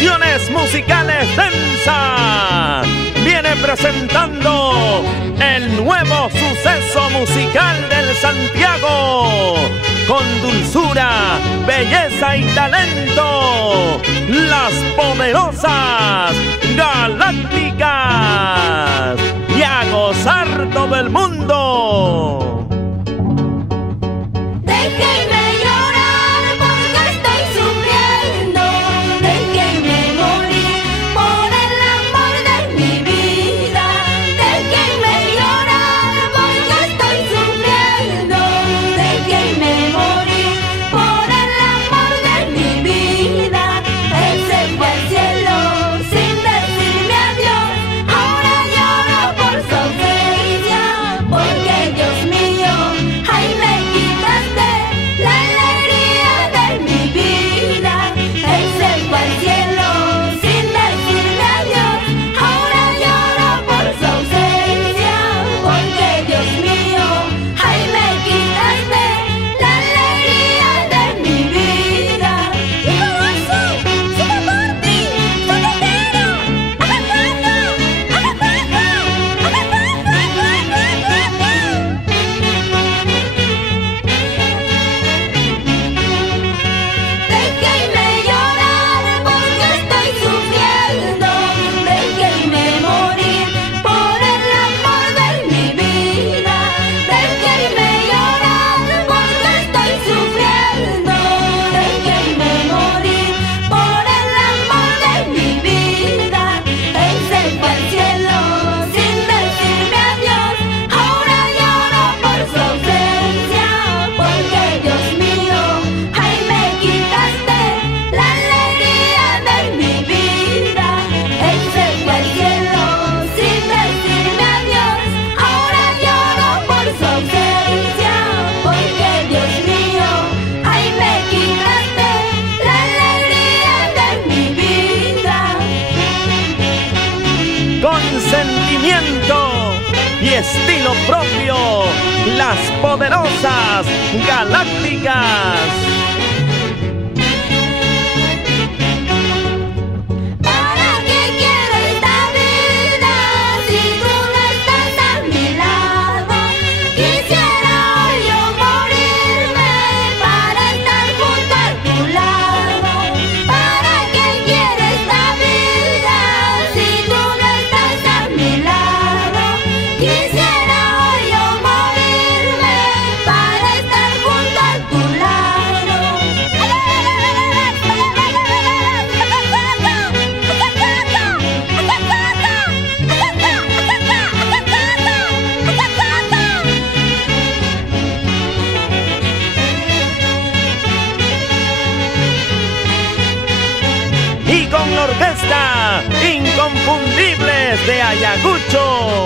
Producciones Musicales Densa viene presentando el nuevo suceso musical del Santiago, con dulzura, belleza y talento, las poderosas Galácticas, y a gozar todo el mundo. Sentimiento y estilo propio, las poderosas Galácticas. Y con la orquesta Inconfundibles de Ayacucho,